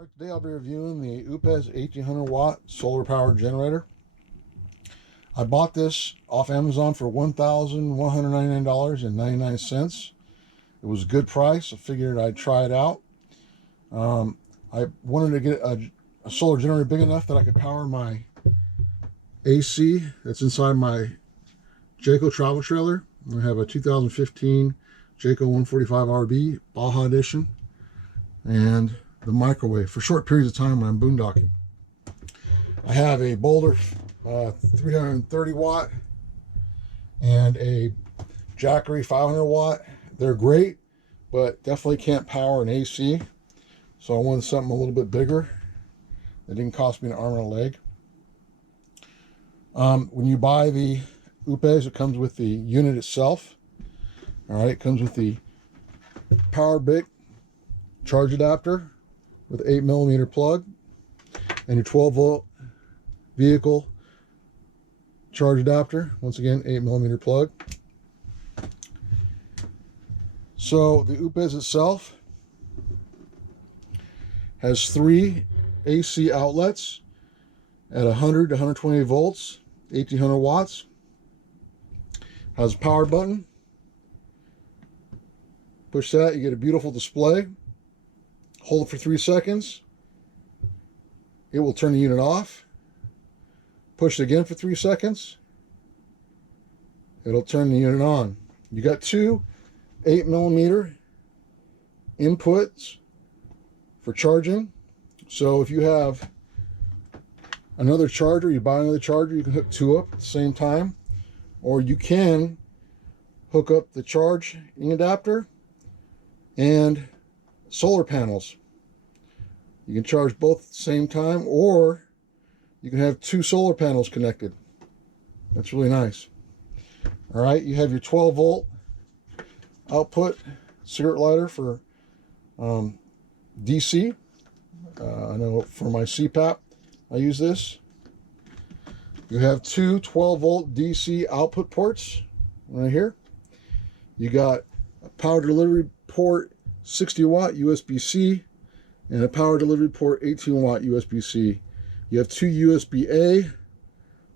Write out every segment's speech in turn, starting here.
All right, today I'll be reviewing the Oupes 1800 watt solar powered generator. I bought this off Amazon for $1,199.99. It was a good price. I figured I'd try it out. I wanted to get a solar generator big enough that I could power my AC that's inside my Jayco travel trailer. I have a 2015 Jayco 145RB Baja Edition and the microwave for short periods of time when I'm boondocking. I have a Boulder 330 watt and a Jackery 500 watt. They're great, but definitely can't power an AC. So I wanted something a little bit bigger. It didn't cost me an arm and a leg. When you buy the Oupes, it comes with the unit itself. All right, it comes with the power brick charge adapter with 8mm plug and your 12-volt vehicle charge adapter. Once again, 8mm plug. So the Oupes itself has 3 AC outlets at 100 to 120 volts, 1800 watts. Has a power button. Push that, you get a beautiful display. Hold it for 3 seconds. It will turn the unit off. Push it again for 3 seconds. It'll turn the unit on. You got 2 8mm inputs for charging. So if you have another charger, you buy another charger, you can hook 2 up at the same time. Or you can hook up the charging adapter and solar panels. You can charge both at the same time, or you can have 2 solar panels connected. That's really nice. All right, you have your 12-volt output cigarette lighter for DC. I know for my CPAP I use this. You have 2 12-volt DC output ports right here. You got a power delivery port 60 watt USB-C and a power delivery port 18 watt USB-C. You have 2 USB-A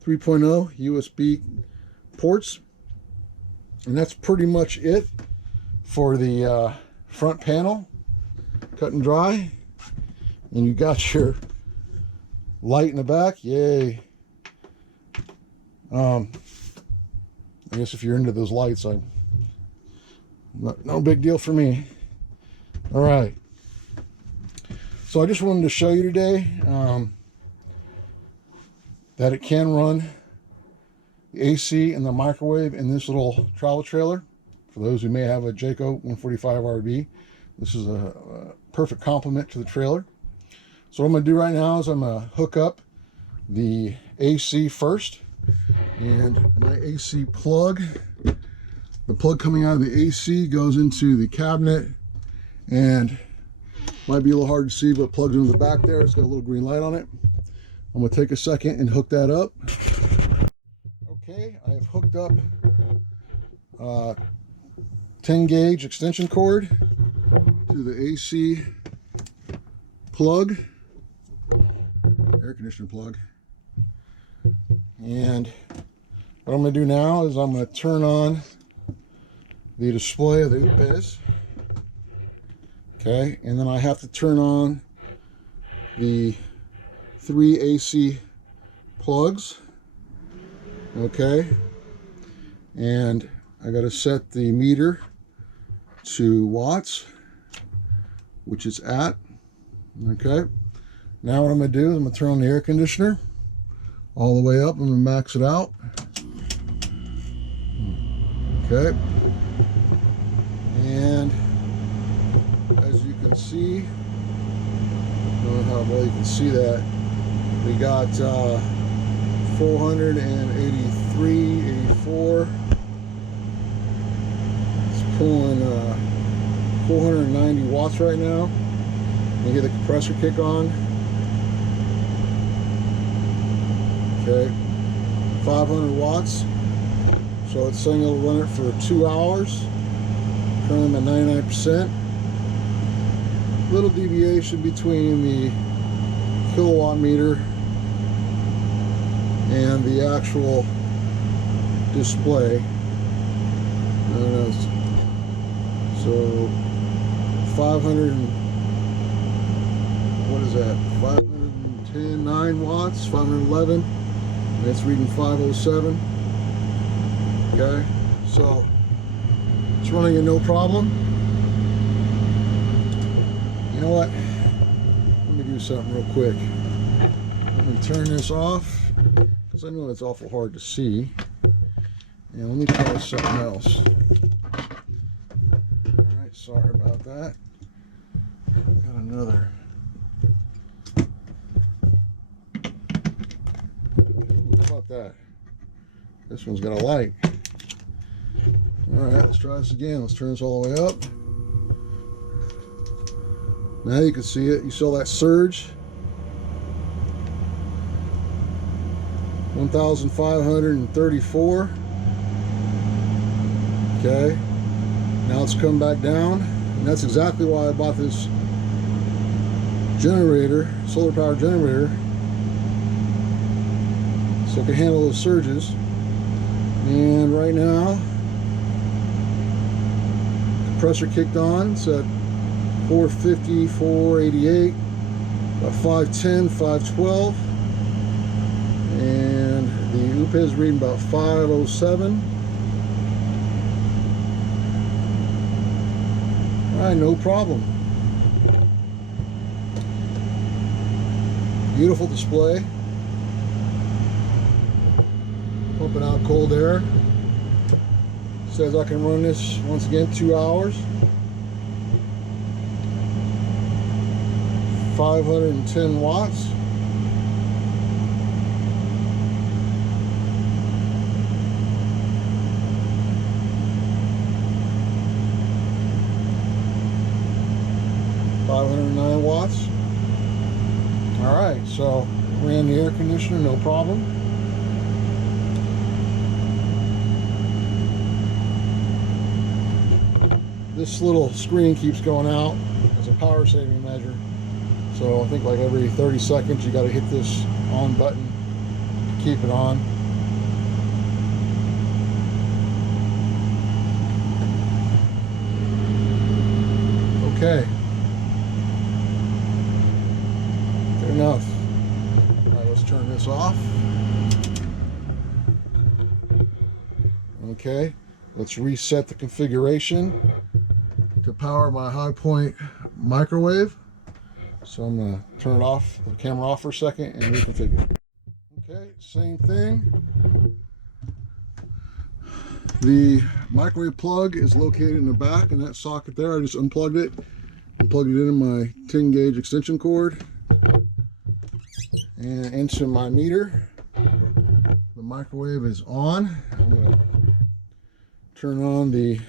3.0 USB ports, and that's pretty much it for the front panel. Cut and dry. And you got your light in the back. Yay. I guess if you're into those lights, no big deal for me. All right. So I just wanted to show you today that it can run the AC and the microwave in this little travel trailer. For those who may have a Jayco 145RB, this is a perfect complement to the trailer. So what I'm going to do right now is I'm going to hook up the AC first. And my AC plug, the plug coming out of the AC goes into the cabinet, and might be a little hard to see, but plugs into the back there. It's got a little green light on it. I'm going to take a second and hook that up. Okay, I have hooked up 10 gauge extension cord to the AC plug, air conditioner plug. And what I'm going to do now is I'm going to turn on the display of the Oupes. Okay, and then I have to turn on the 3 AC plugs. Okay, and I got to set the meter to watts, which it's at. Okay, now what I'm going to do is I'm going to turn on the air conditioner all the way up. I'm going to max it out. Okay, and as you can see, I don't know how well you can see that, we got 483, 84. It's pulling 490 watts right now. Let me get the compressor kick on. Okay, 500 watts. So it's saying it'll run it for 2 hours. Currently I'm at 99%. little deviation between the kilowatt meter and the actual display. So 500 and, what is that, 510, 9 watts, 511, and it's reading 507. Okay, so it's running in no problem. You know what, let me do something real quick. Let me turn this off, because I know it's awful hard to see. And let me try something else. Alright, sorry about that. Got another. Ooh, how about that? This one's got a light. Alright, let's try this again. Let's turn this all the way up. Now you can see it. You saw that surge. 1,534. Okay, now it's come back down, and that's exactly why I bought this generator, solar power generator, so it can handle those surges. And right now, compressor kicked on. It's at 450, 488, about 510, 512, and the Oupes is reading about 507. Alright, no problem. Beautiful display. Pumping out cold air. Says I can run this once again 2 hours. 510 watts. $509 watts. All right, so ran the air conditioner, no problem. This little screen keeps going out as a power saving measure. So I think like every 30 seconds you got to hit this on button to keep it on. Okay. Good enough. All right, let's turn this off. Okay, let's reset the configuration to power my high point microwave. So I'm going to turn it off, the camera off for a second, and reconfigure. Okay, same thing. The microwave plug is located in the back in that socket there. I just unplugged it and plugged it into my 10 gauge extension cord and into my meter. The microwave is on. I'm going to turn on the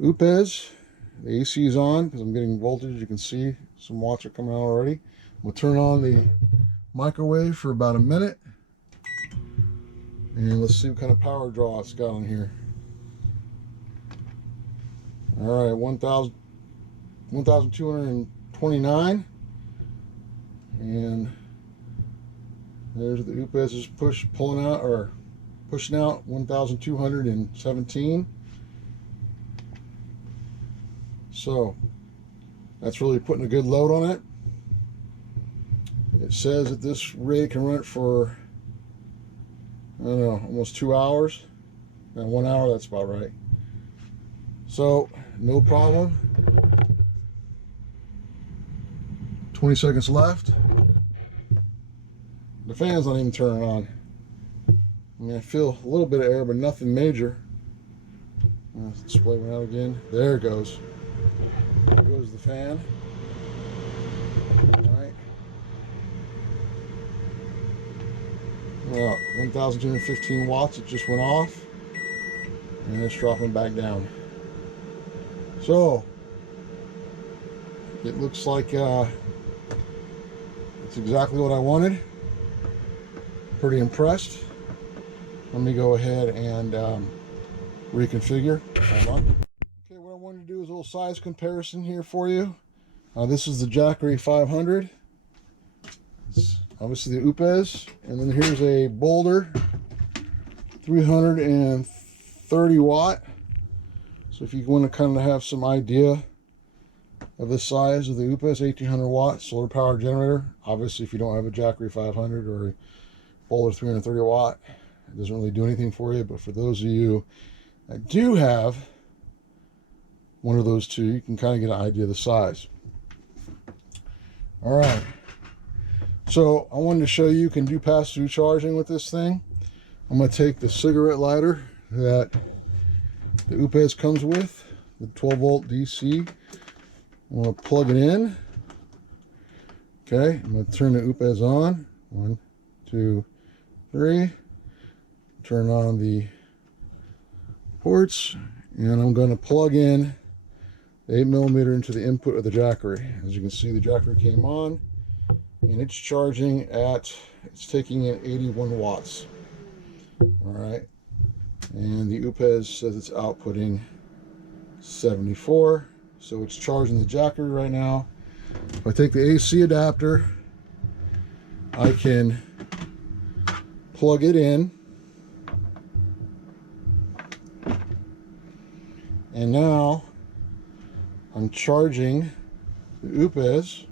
Oupes. The AC is on because I'm getting voltage. You can see some watts are coming out already. We'll turn on the microwave for about a minute. And let's see what kind of power draw it's got on here. All right, 1,229. And there's the Oupes is pulling out or pushing out 1,217. So that's really putting a good load on it. It says that this rig can run it for, I don't know, almost 2 hours. And 1 hour, that's about right. So no problem. 20 seconds left. The fan's not even turning on. I mean, I feel a little bit of air, but nothing major. Display went out again. There it goes. There goes the fan. All right. Well, 1,215 watts. It just went off, and it's dropping back down. So it looks like it's exactly what I wanted. Pretty impressed. Let me go ahead and reconfigure. Hold on. Okay, what I wanted to do is a little size comparison here for you. This is the Jackery 500. It's obviously the Oupes. And then here's a Boulder 330 watt. So if you want to kind of have some idea of the size of the Oupes 1800 watt solar power generator. Obviously, if you don't have a Jackery 500 or a Boulder 330 watt, it doesn't really do anything for you. But for those of you that do have one of those two, you can kind of get an idea of the size. All right. So I wanted to show you can do pass-through charging with this thing. I'm going to take the cigarette lighter that the Oupes comes with, the 12 volt DC. I'm going to plug it in. Okay, I'm going to turn the Oupes on. 1, 2, 3. Turn on the ports, and I'm going to plug in the 8mm into the input of the Jackery. As you can see, the Jackery came on, and it's charging at, it's taking in 81 watts. All right, and the Oupes says it's outputting 74. So it's charging the Jackery right now. If I take the AC adapter, I can plug it in. And now I'm charging the Oupes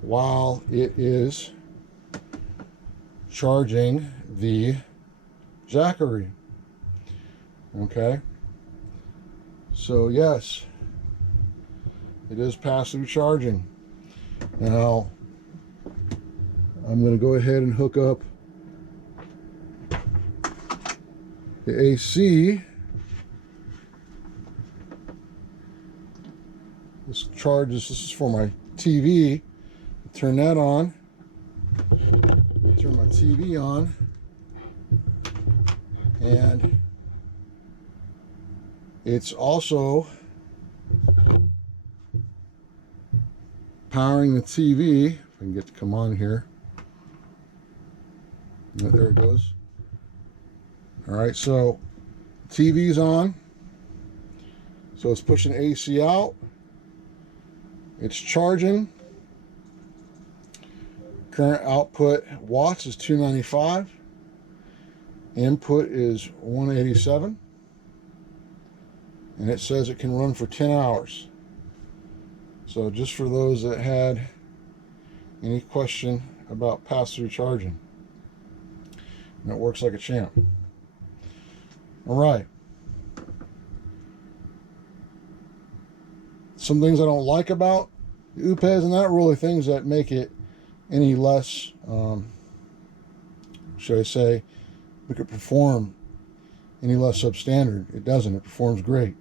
while it is charging the Jackery. Okay. So yes, it is pass-through charging. Now, I'm going to go ahead and hook up the AC. This charges, this is for my TV. Turn that on. Turn my TV on. And it's also powering the TV. If I can get to come on here. There it goes. All right, so TV's on. So it's pushing AC out. It's charging. Current output watts is 295. Input is 187. And it says it can run for 10 hours. So just for those that had any question about pass-through charging. And it works like a champ. All right. Some things I don't like about the Oupes, and not really things that make it any less, should I say, make it perform any less substandard. It doesn't. It performs great.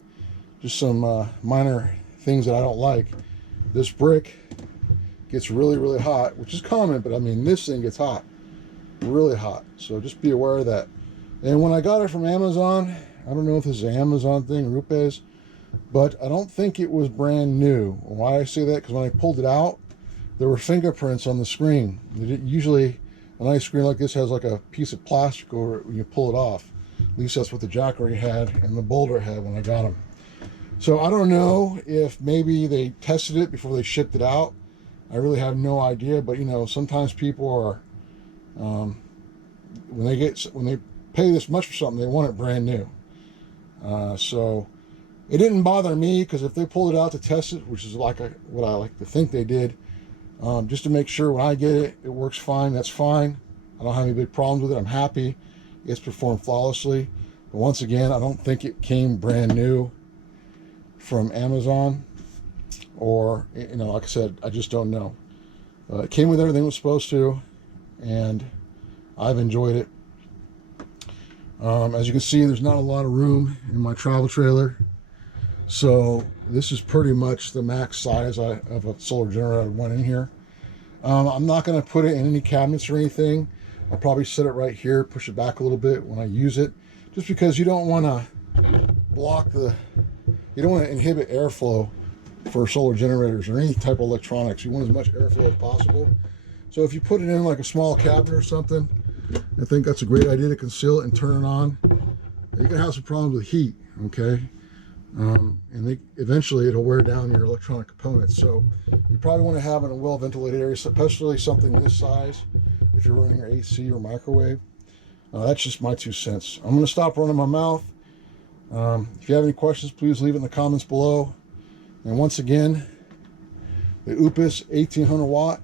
Just some minor things that I don't like. This brick gets really, really hot, which is common, but I mean, this thing gets hot, really hot. So just be aware of that. And when I got it from Amazon, I don't know if this is an Amazon thing or Oupes, but I don't think it was brand new. Why I say that? Because when I pulled it out, there were fingerprints on the screen. Usually, a nice screen like this has like a piece of plastic over it when you pull it off. At least that's what the Jackery had and the Boulder had when I got them. So I don't know if maybe they tested it before they shipped it out. I really have no idea. But you know, sometimes people are when they pay this much for something, they want it brand new. So it didn't bother me, because if they pulled it out to test it, which is like what I like to think they did, just to make sure when I get it, it works fine. That's fine. I don't have any big problems with it. I'm happy. It's performed flawlessly. But once again, I don't think it came brand new from Amazon, or, you know, like I said, I just don't know. It came with everything it was supposed to, and I've enjoyed it. As you can see, there's not a lot of room in my travel trailer, so this is pretty much the max size of a solar generator I want in here. I'm not going to put it in any cabinets or anything. I'll probably set it right here, push it back a little bit when I use it, just because you don't want to block you don't want to inhibit airflow for solar generators or any type of electronics. You want as much airflow as possible. So if you put it in like a small cabinet or something, I think that's a great idea to conceal it and turn it on. You can have some problems with heat, okay? And eventually it'll wear down your electronic components. So you probably want to have it in a well ventilated area, especially something this size if you're running your AC or microwave. That's just my 2 cents. I'm going to stop running my mouth. If you have any questions, please leave it in the comments below. And once again, the Oupes 1800 watt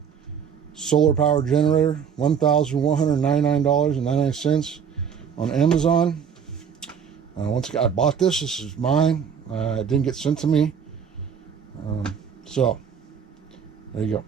solar power generator, $1,199.99 on Amazon. Once again, I bought this. This is mine. It didn't get sent to me. So there you go.